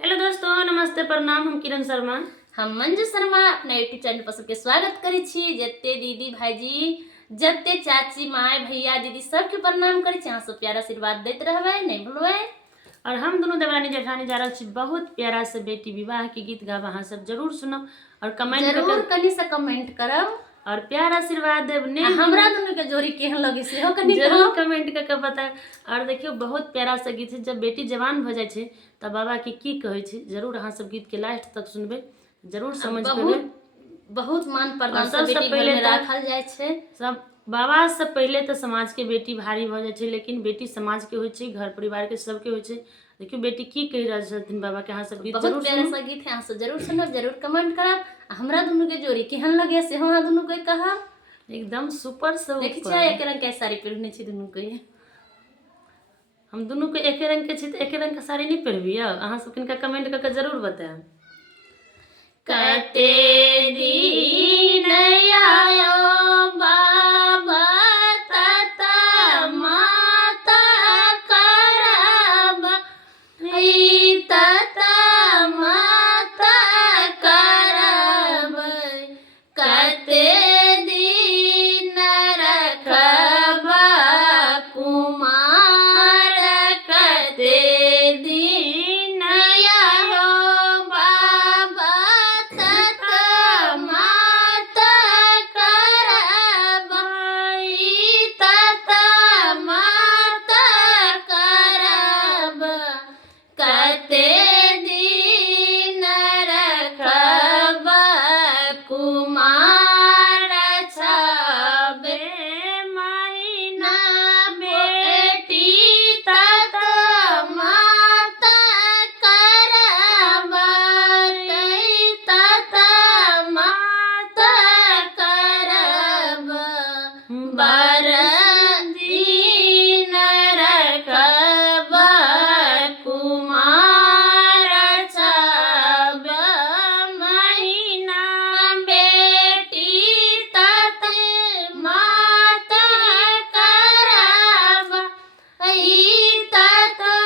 Hello दोस्तों, नमस्ते, प्रणाम। हम किरण शर्मा, हम मंजू शर्मा अपना यूट्यूब चैनल पर सबके स्वागत करी छी। जत्ते दीदी भाईजी, जत्ते चाची माय भैया दीदी सबके प्रणाम करी छी। अहाँ सब प्यार आशीर्वाद देते रहबै, नहीं भूलबै। और हम दोनों देवरानी जेठानी जा रहा छी बहुत प्यारा से बेटी विवाह के गीत गाब। अहाँ सब जरूर सुनब और कमेंट जरूर कनी से कमेंट करब और प्यार आशीर्वाद देव। हमरा दोनों के जोड़ी केहन लगे से हो कनी जरूर कमेंट करके बताएब। और देखियो बहुत प्यारा सा गीत है। जब बेटी जवान भ जाय छै तब बाबा के की कहै छै, जरूर अहाँ सब गीत के लास्ट तक सुनबे, जरूर समझ पेबै। बहुत मान प्रदान सबसे बेटी घर में राखल जाय छै। सब बाबा से पहले तो समाज के बेटी भारी भ जाय छै, लेकिन बेटी समाज के होय छै, घर परिवार के सबके होय छै। देखियो बेटी की कहि रहल छथिन बाबा के। अहाँ सब गीत बहुत प्यारा सा गीत है, अहाँ सब जरूर सुनब, जरूर कमेंट करब। हमरा दोनों के जोड़ी केहन लगे से हमरा दोनों के कहब। एकदम सुपर से देखै छियै एक रंग के साड़ी पहिरने छी दोनों के। हम दोनों के एके रंग के छी त एके रंग के साड़ी नहीं पहिरबिय। अहाँ सब किनका कमेंट करके जरूर बताएब। कते दिन आयो बाबा तता माता करब, ई तता माता करब। कते दिन रखब कुमार, कते दिन आयो बाबा तता माता करब, ई तता माता करब। कते दिन रखब कुमार, छबे महीना बेटी तता माता करब, तता माता करब। बर दिन रखब कुमार, छब महीना बेटी तता माता करब, ई तता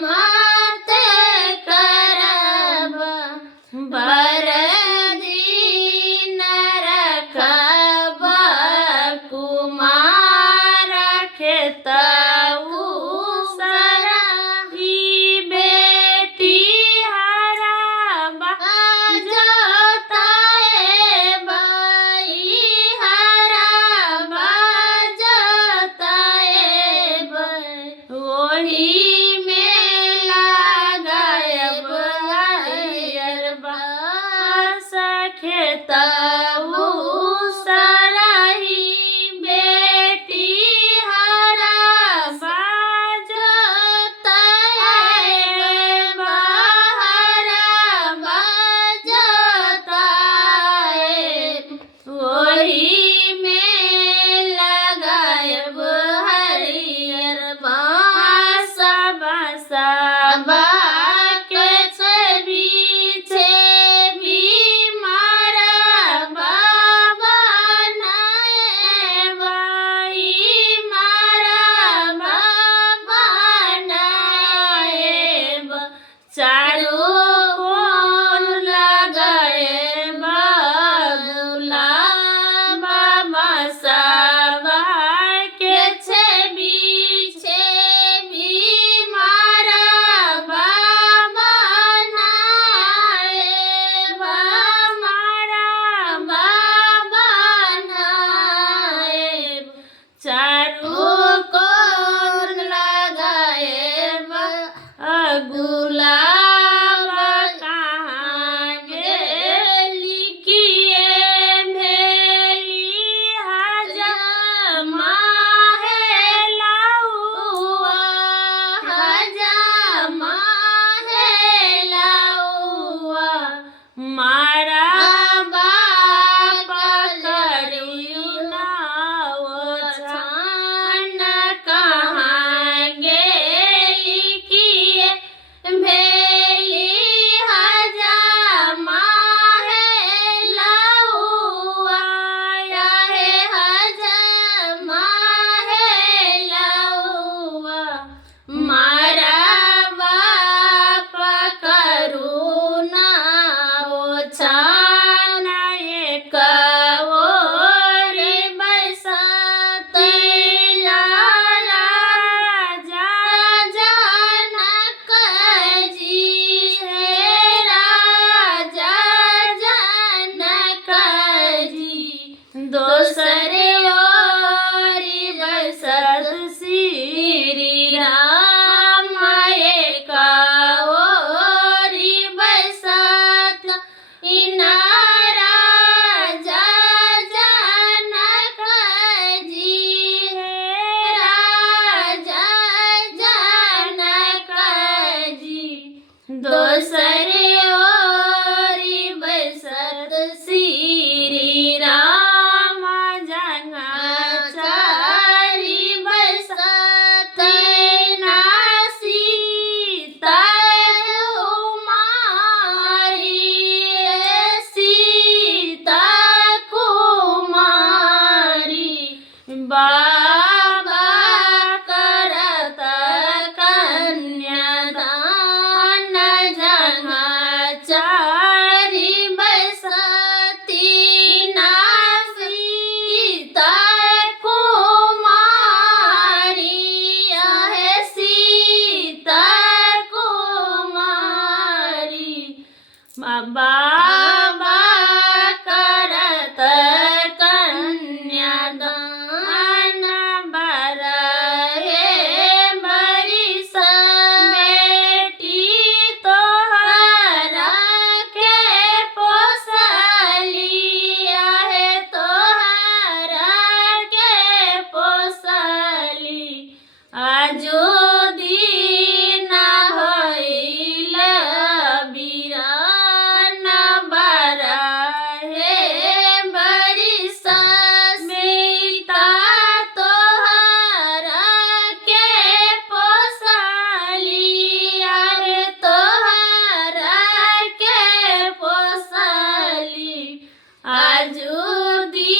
माता करब। बर दिन रखब कुमार, खेतऊ सरही बेटी हरब, जोताएब, ई हरब जोताएब। ओही में लगाएब हरियरबा, खेतऊ सरही बेटी हरब, जोताएब, हरब जोताएब। ओही में लगाएब हरियर बाँस, सबा के छवि छवि मारब बनाएब, ई मारब बनाएब। चारू कोन लगाएब गुलाब, सबा के छवि छवि मारब बनाएब, मारब बनाएब। चारू कोन लगाएब गुलाब, कहाँ गेली किए भेली हजमा हेलौआ, हजमा हेलौआ। मारा बाप करियु नाव छान, कहाँ गेली किए दोसरे ओरी बसत श्री राम जंगाचारी बसत ना सीता कुमारी सीता कुमारी बाबा करत कन्यादान जंगाचारी बसती ना सीता कुमारी आहे सीता कुमारी बाबा करत कन्यादान बरहे बरिस बेटी तोहरा के पोसली आहे तोहरा के पोसली आजो दिन भइल बिरान बरहे बरिस सीता तोहरा के पोसली अरे तोहरा के पोसली आजू दी